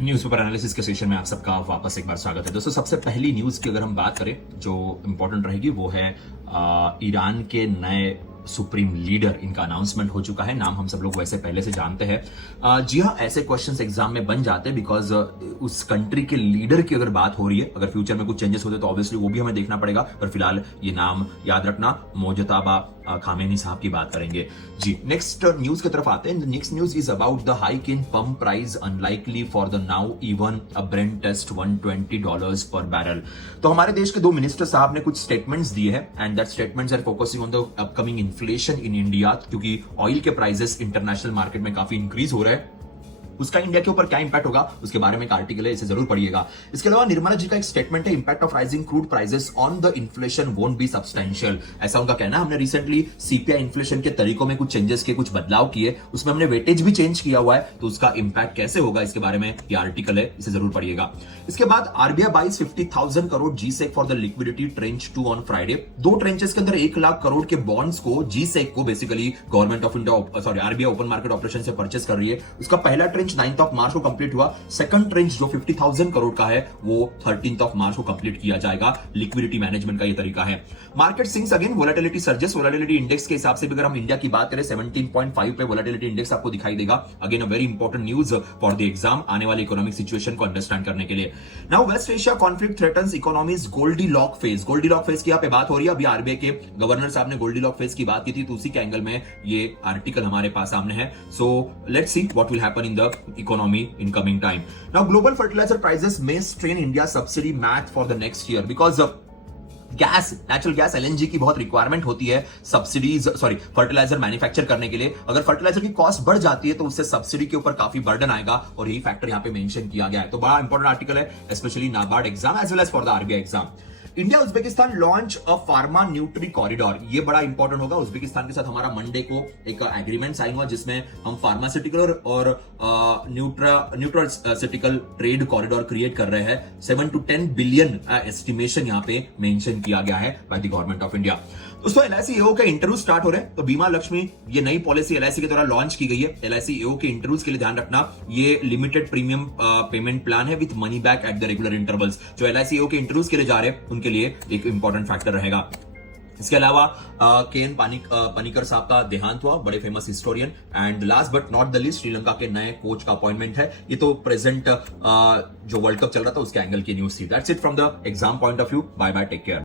Newspaper analysis के session में आप सबका वापस एक बार स्वागत है दोस्तों। सबसे पहली न्यूज़ की अगर हम बात करें जो इंपॉर्टेंट रहेगी वो है ईरान के नए सुप्रीम लीडर, इनका अनाउंसमेंट हो चुका है। नाम हम सब लोग वैसे पहले से जानते हैं। जी हाँ, ऐसे क्वेश्चंस एग्जाम में बन जाते हैं बिकॉज उस कंट्री के लीडर की अगर बात हो रही है, अगर फ्यूचर में कुछ चेंजेस होते तो ऑब्वियसली वो भी हमें देखना पड़ेगा। पर फिलहाल ये नाम याद रखना, मोजताबा खामेनी साहब की बात करेंगे। जी, नेक्स्ट न्यूज की तरफ आते हैं। Next news is about the hike in pump price unlikely for the now even a Brent test $120 per barrel. तो हमारे देश के दो मिनिस्टर साहब ने कुछ स्टेटमेंट्स दिए हैं and that statements are focusing on the upcoming inflation in India, क्योंकि ऑयल के प्राइसेस इंटरनेशनल मार्केट में काफी इंक्रीज हो रहे हैं। उसका इंडिया के ऊपर क्या इंपैक्ट होगा उसके बारे में एक आर्टिकल है, इसे जरूर पढ़िएगा। इसके अलावा निर्मला जी का एक स्टेटमेंट है, impact of rising crude prices on the inflation won't be substantial. ऐसा उनका कहना है। हमने रिसेंटली सीपीआई इन्फ्लेशन के तरीकों में कुछ चेंजेस किए, कुछ बदलाव किए, उसमें हमने वेटेज भी चेंज किया हुआ है, तो उसका इंपैक्ट कैसे होगा इसके बारे में ये आर्टिकल है, इसे जरूर पढ़िएगा। इसके बाद RBI buys 50,000 crore G Sec for the liquidity tranche 2 on Friday. दो ट्रेंचेस के अंदर 1 लाख करोड़ के बॉन्ड्स को जीसेक को basically government of India RBI open market operation से परचेस कर रही है। उसका पहला ट्रेंच 9 मार्च को कंप्लीट हुआ। सेकंड ट्रेंच जो 50,000 करोड़ का है वो 13 मार्च को कंप्लीट किया जाएगा। लिक्विडिटी मैनेजमेंट का ये तरीका है। Market sinks again, volatility surges. Volatility index के हिसाब से भी अगर हम इंडिया की बात करें 17.5 पे वोलेटिलिटी इंडेक्स आपको दिखाई देगा। Again a very important news for the exam, आने वाली इकोनॉमिक सिचुएशन को अंडरस्टैंड करने के लिए। Now West Asia conflict threatens economies goldilock phase. Goldilock phase की यहाँ पे बात हो रही है। अभी आरबीआई के गवर्नर साहब ने गोल्डीलॉक फेज की बात की थी, तो उसी के एंगल में ये आर्टिकल हमारे पास सामने है। So let's see what will happen in the economy in coming time. Now, global fertilizer prices may strain India's subsidy math for the next year because gas, natural gas LNG की बहुत requirement होती है subsidies fertiliser manufacture करने के लिए। अगर fertiliser की cost बढ़ जाती है तो उससे सब्सिडी के ऊपर काफी बर्डन आएगा और यही फैक्टर यहां पे मेंशन किया गया है। तो बड़ा इंपॉर्टेंट आर्टिकल है, specially NABARD exam as well as for the RBI exam. India Uzbekistan launch a pharma nutri corridor, ये बड़ा इंपॉर्टेंट होगा। उज्बेकिस्तान के साथ हमारा मंडे को एक एग्रीमेंट साइन हुआ जिसमें हम फार्मास्यूटिकल और न्यूट्रास्यूटिकल ट्रेड कॉरिडोर क्रिएट कर रहे हैं। 7 to 10 बिलियन एस्टिमेशन यहाँ पे मेंशन किया गया है by the government of India. दोस्तों, एलआईसी एओ के इंटरव्यू स्टार्ट हो रहे हैं। तो बीमा लक्ष्मी, ये नई पॉलिसी एलआईसी के द्वारा लॉन्च की गई है। एलआईसी एओ के इंटरव्यूज के लिए ध्यान रखना, ये लिमिटेड प्रीमियम पेमेंट प्लान है with money back at the regular intervals. जो एलआईसी एओ के इंटरव्यूज के लिए जा रहे हैं उनके लिए एक इंपॉर्टेंट फैक्टर रहेगा। इसके अलावा केएन पनिकर साहब का देहांत हुआ, बड़े famous historian. And last but not the least, Sri Lanka के नए कोच का अपॉइंटमेंट है। ये तो प्रेजेंट जो वर्ल्ड कप चल रहा था उसके एंगल की न्यूज थी। That's it from the exam point of view. Bye bye, take care.